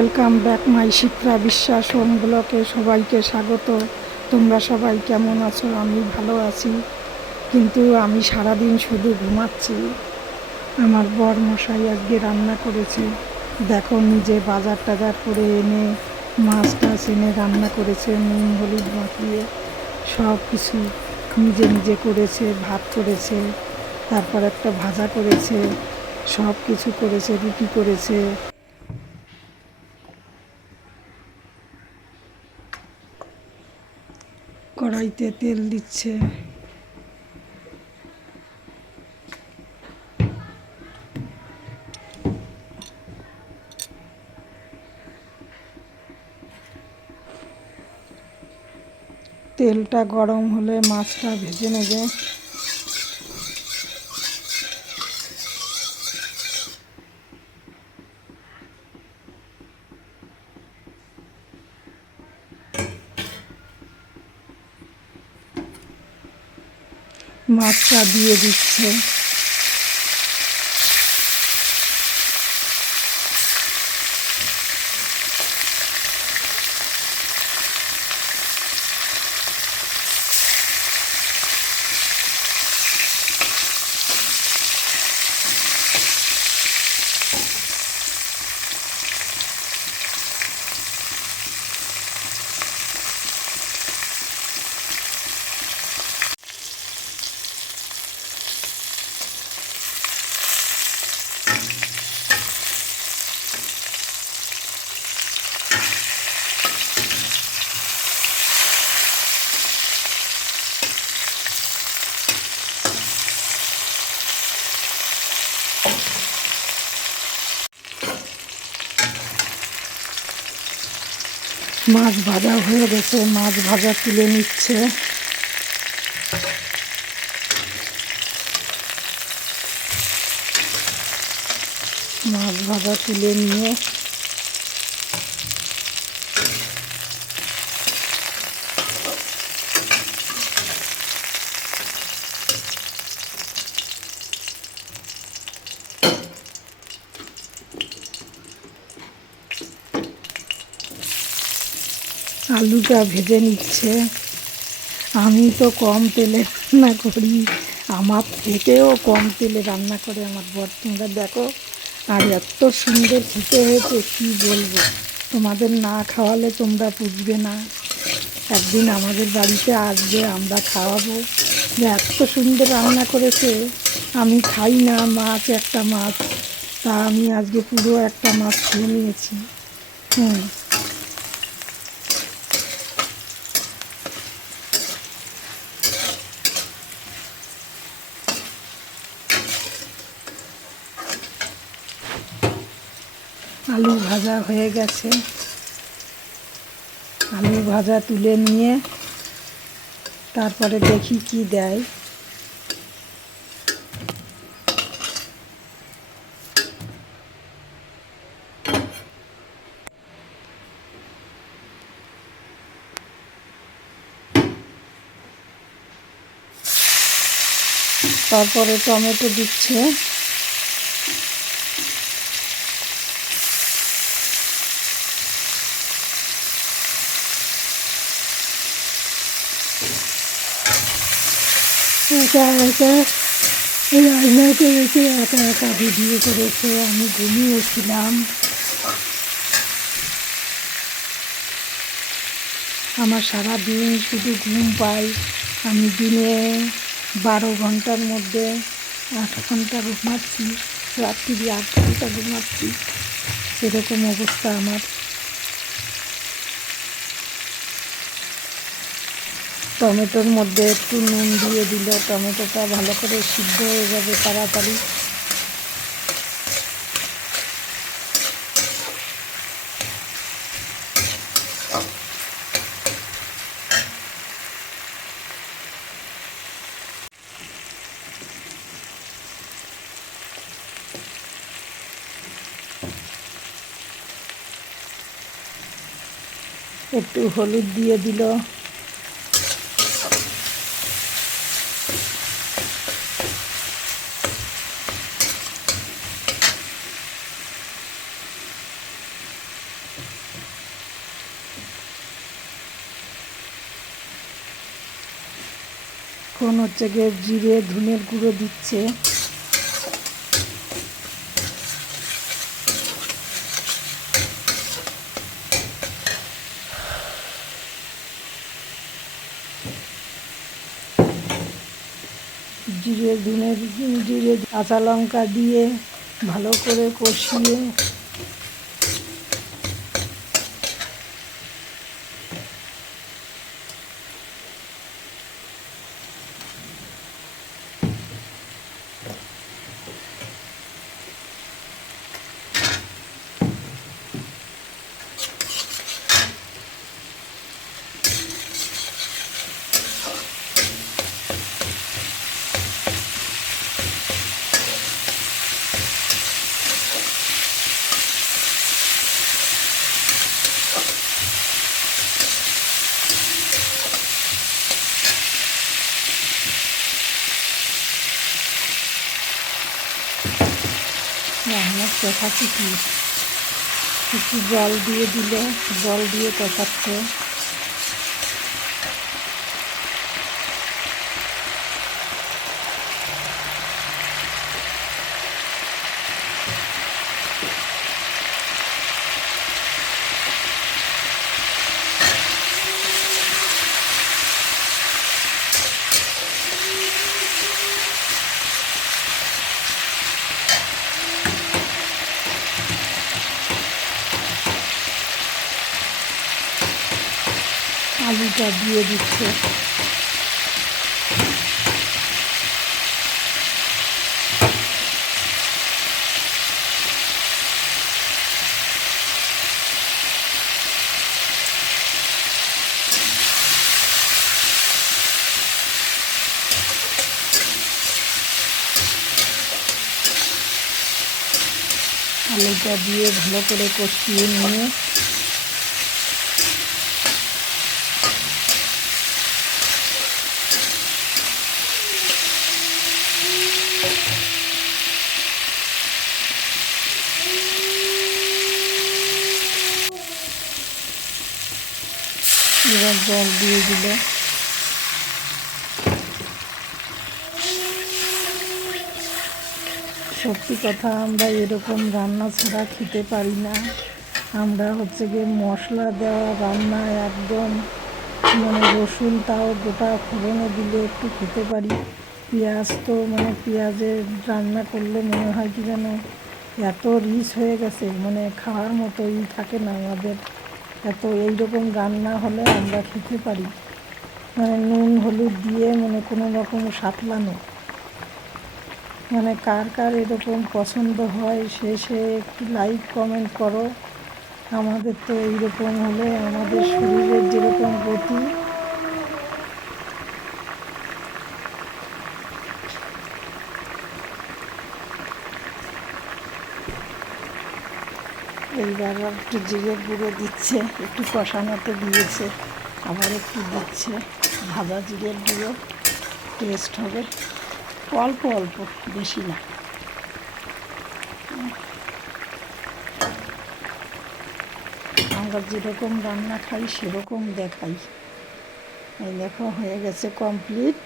Welcome back my Shipra বিশ্বাস home ব্লকে সবাইকে স্বাগত। তোমরা সবাই কেমন আছো? আমি ভালো আছি, কিন্তু আমি সারাদিন শুধু ঘুমাচ্ছি। আমার বর মশাই আজকে রান্না করেছে, দেখো নিজে বাজার টাজার করে এনে মাছ টাছ এনে রান্না করেছে, নুন হলুদ মাখিয়ে সব কিছু নিজে নিজে করেছে। ভাত করেছে, তারপর একটা ভাজা করেছে, সব কিছু করেছে, রুটি করেছে। কড়াইতে তেল দিচ্ছে। তেলটা গরম হলে মাছটা ভেজে নেবে। মাছটা দিয়ে দিচ্ছে। মাছ ভাজা হয়ে গেছে, মাছ ভাজা তুলে নিচ্ছে। মাছ ভাজা তুলে নিয়ে আলুটা ভেজে নিচ্ছে। আমি তো কম তেলে রান্না করি, আমার থেকেও কম তেলে রান্না করে আমার বর। তোমরা দেখো, আর এত সুন্দর খেতে হয়েছে কি বলবো। তোমাদের না খাওয়ালে তোমরা বুঝবে না। একদিন আমাদের বাড়িতে আসবে, আমরা খাওয়াবো যে এত সুন্দর রান্না করেছে। আমি খাই না মাছ, একটা মাছ, তা আমি আজকে পুরো একটা মাছ খেয়ে নিয়েছি। আলু ভাজা হয়ে গেছে। আলু ভাজা তুলে নিয়ে তারপরে দেখি কি দেয়। তারপরে টমেটো দিচ্ছে। একা একা রান্না করেছে, একা একা ভিডিও করেছে। আমি ঘুমিয়েছিলাম। আমার সারা দিন শুধু ঘুম পাই। আমি দিনে 12 ঘন্টার মধ্যে 8 ঘন্টা ঘুমাচ্ছি, রাত্রি 8 ঘন্টা ঘুমাচ্ছি, সেরকম অবস্থা আমার। টমেটোর মধ্যে একটু নুন দিয়ে দিলে টমেটোটা ভালো করে সিদ্ধ হয়ে যাবে তাড়াতাড়ি। একটু হলুদ দিয়ে দিল। এখন হচ্ছে গিয়ে জিরে ধনের গুঁড়ো দিচ্ছে। জিরে কাঁচা লঙ্কা দিয়ে ভালো করে কষিয়ে রান্নার কষাকুচি একটু জল দিয়ে দিলে জল দিয়ে কষাচ্ছে। আলুটা দিয়ে দিচ্ছে। আলুটা দিয়ে ভালো করে কষিয়ে নিয়ে এবার জল দিয়ে দিল। সত্যি কথা, আমরা এরকম রান্না ছাড়া খেতে পারি না। আমরা হচ্ছে গিয়ে মশলা দেওয়া রান্না একদম রসুন তাও গোটা ফোড়নে দিলে একটু খেতে পারি। পেঁয়াজ তো পেঁয়াজের রান্না করলে মনে হয় কি যেন এত রিচ হয়ে গেছে, খাওয়ার মতো থাকে না আমাদের। এত এইরকম রান্না হলে আমরা খেতে পারি, নুন হলুদ দিয়ে কোনো রকম সাতলানো। কার কার এরকম পছন্দ হয় সে একটু লাইক কমেন্ট করো। আমাদের তো এইরকম হলে আমাদের শরীরের যেরকম গতি, এইবার একটু জিরে গুঁড়ো দিচ্ছে, একটু কষানোতে দিয়েছে, আবার একটু দিচ্ছে ভাজা জিরের গুঁড়ো, টেস্ট হবে। অল্প অল্প, বেশি না। আমরা যেরকম রান্না খাই সেরকম দেখাই। এই দেখো হয়ে গেছে কমপ্লিট।